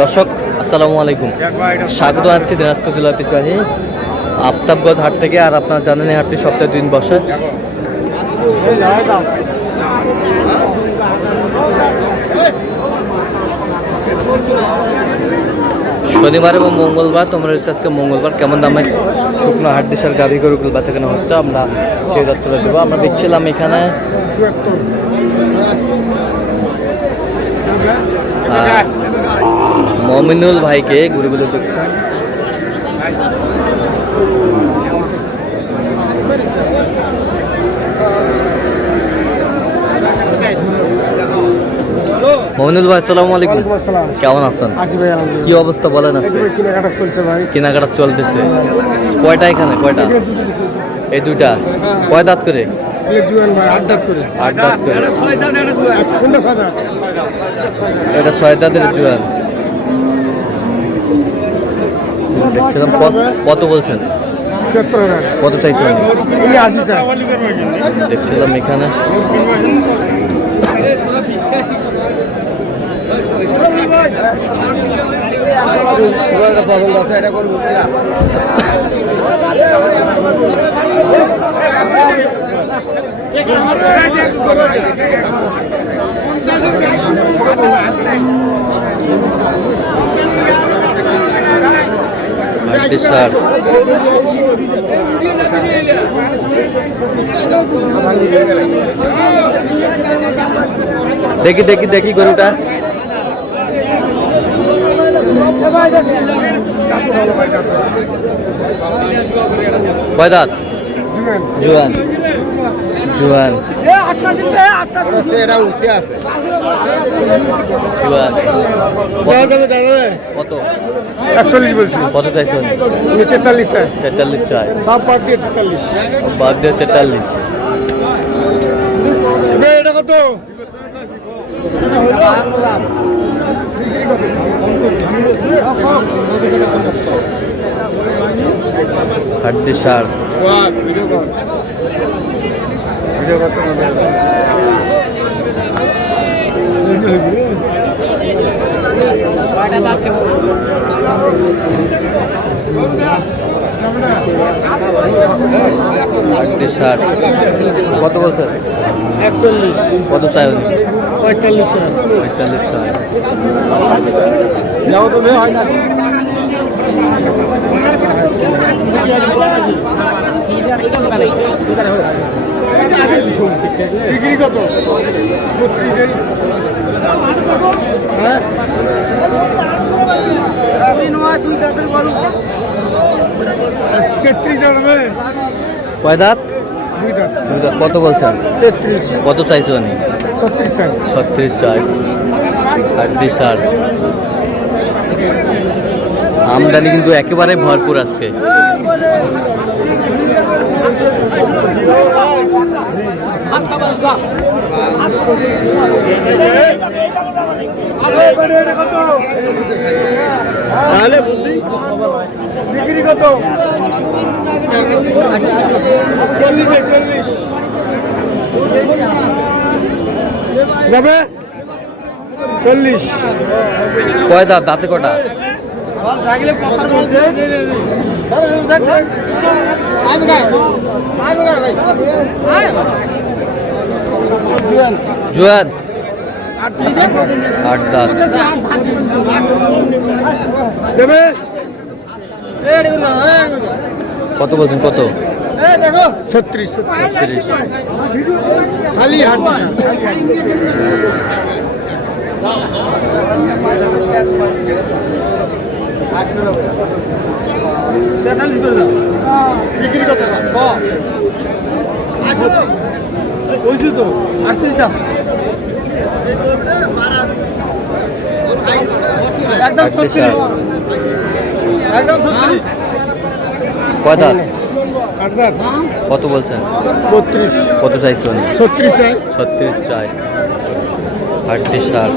দর্শক আসসালামু আলাইকুম, স্বাগত আছি দিনাজপুর জেলার ঐতিহ্যবাহী আফতাবগঞ্জ হাট থেকে। আর আপনারা জানেন এই হাটটি সপ্তাহে 2 দিন বসে। শনিবার এবং মঙ্গলবার, তোমরা আজকে মঙ্গলবার কেমন দামে শুকনো হাট দেশের গাভী গরুগুলো বাচ্চা কেনা হচ্ছে আমরা সেই তথ্য দেবো। আমরা দেখছিলাম এখানে মমিনুল ভাইকে গরুগুলো মমিনুল ভাই আসসালামু আলাইকুম, কেমন আছেন? কি অবস্থা বলেন? কেনাকাটা চলতেছে। কয়টা এখানে? কয়টা? এই দুইটা। কয় দাঁত করে? 8 দাঁত করে। এটা 6 দাঁতের জুয়ান। দেখছিলাম কত বলছেন? কত চাইছেন? দেখছিলাম এখানে পছন্দ আছে, এটা করবো। দেখি দেখি দেখি গরুটা। কয় দাঁত? জুয়ান। জুয়ান কত? 41 বলছি। কত চাইছেন? 43 চাই। 43 চাই। সব বাদ দিয়ে 43। বাদ দিয়ে 43। এটা কত? হাড্ডি সার। কত বলছেন? 41। কত চাই? 45 চাই। 45 চাই। যাও তো হয় না। বিক্রি কত? 33। কয় দাঁত? 2 দাঁত। কত বলছেন? 33। কত চাইছেন? 36 চাই। 36 চাই। হাড্ডি সার। আমদানি কিন্তু একেবারে ভরপুর আজকে। বিক্রি কত? 40। কয় দাঁত? দাঁতে কটা? জুয়ান 8 দাঁত। দেবে কত বলছেন? কত? 36। 36। খালি হাট। বিক্রি কত? ওইছি তো 38 দাম। একদম 36। একদম 36। কয় দাঁত? 8 দাঁত। কত বলছেন? 32। কত চাইছেন? 36 চাই। 36 চাই। হাড্ডি সার।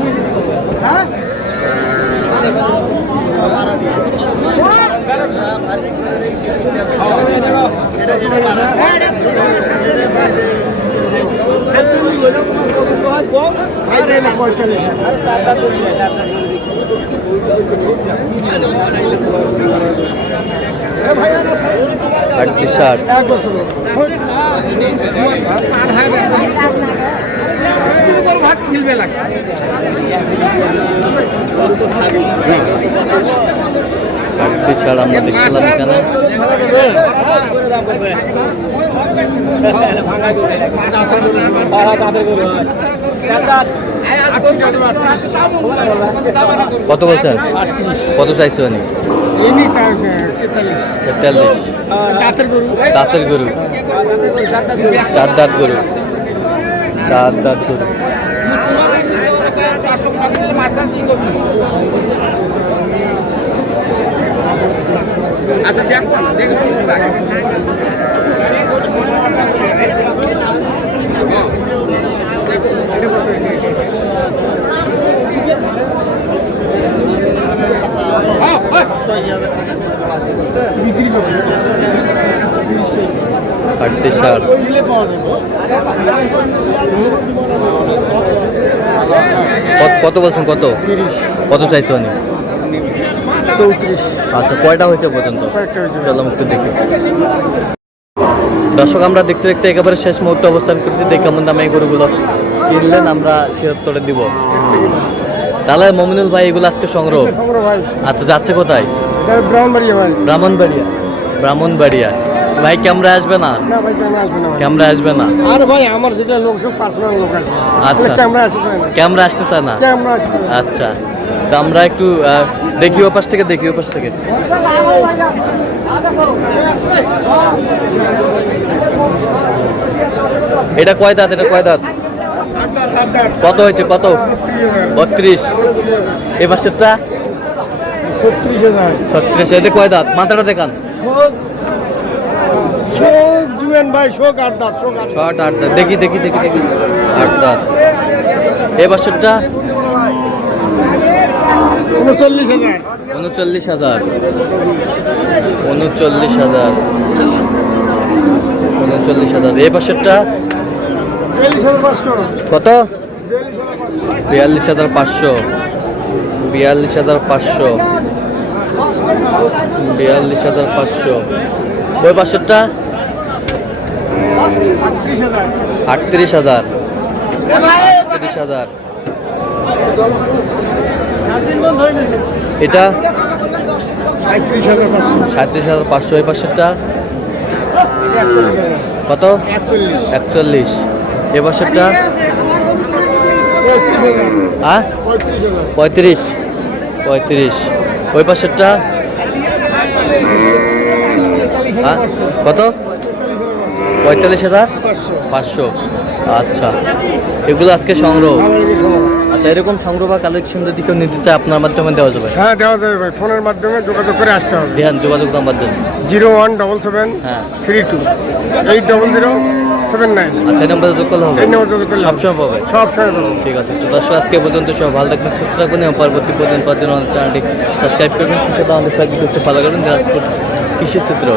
আটত্রিশ ষাট। আটত্রিশ ষাট আমরা দেখছিলাম এখানে। কত বলছেন? কত চাইছো? 43। দাঁতের গরু, 4 দাঁত গরু, 4 দাঁত গরু। আচ্ছা দেখো দেখে শুনুন বিক্রি করবে 38 ষাট। কত বলছেন? কত কত চাইছো? 34। আচ্ছা, কয়টা হয়েছে পর্যন্ত? চলো একটু দেখি। দর্শক, আমরা দেখতে দেখতে একেবারে শেষ মুহূর্তে অবস্থান করছি। দেখে কেমন দামে এই গরুগুলো কিনলেন আমরা সে উত্তরে দিব। তাহলে মমিনুল ভাই, এগুলো আজকে সংগ্রহ। আচ্ছা, যাচ্ছে কোথায়? ব্রাহ্মণবাড়িয়া। ব্রাহ্মণবাড়িয়া ভাই, ক্যামেরা আসবে না? ক্যামেরা আসবে না। আরে ভাই, আমার যেটা লোক সব পার্সোনাল লোক আছে। আচ্ছা, ক্যামেরা আসতে চায় না। আচ্ছা, তো আমরা একটু দেখি ওপাশ থেকে, দেখি ওপাশ থেকে। এটা কয় দাঁত? এটা কয় দাঁত? কত হয়েছে? কত? 32। এ পাশেরটা 36। এতে কয় দাঁত? মাথাটা দেখান। শোক 8 দাঁত। দেখি দেখি দেখি দেখি 8 দাঁত। এ পাশেরটা 39,000। 39,000। 39,000। 39,000। এ পাশেরটা 42,500। কত? 42,500। 42,500। 42,500। ওই পাশেরটা 38,000। 38,000। এটা 37,500। এই পাশেরটা কত? 41। এ পাশেরটা 35। 35। ওই পাশেরটা কত? 45,500। আচ্ছা, এগুলো আজকে সংগ্রহ। আচ্ছা, এরকম সংগ্রহ বা কালেকশন যদি কেউ নিতে চায় আপনার মাধ্যমে দেওয়া যাবে? হ্যাঁ, দেওয়া যাবে ভাই। ফোনের মাধ্যমে যোগাযোগ করে আসতে হবে। ধ্যান যোগাযোগ নাম্বার দেন। 0177 হ্যাঁ 32 80079। আচ্ছা, এই নাম্বারে যোগ করলে হবে? এই নাম্বার যোগাযোগ করলে সবসময় পাবে? সবসময় পাবে। ঠিক আছে, তো দর্শক, আজকে পর্যন্ত সব ভালো থাকবেন, সুস্থ থাকবেন এবং পরবর্তী পর্যন্ত পাওয়ার জন্য আমাদের চ্যানেলটি সাবস্ক্রাইব করবেন। সুস্থ আমাদের ফেসবুক পেজটি ফলো করবেন, দিনাজপুর কৃষি চিত্র।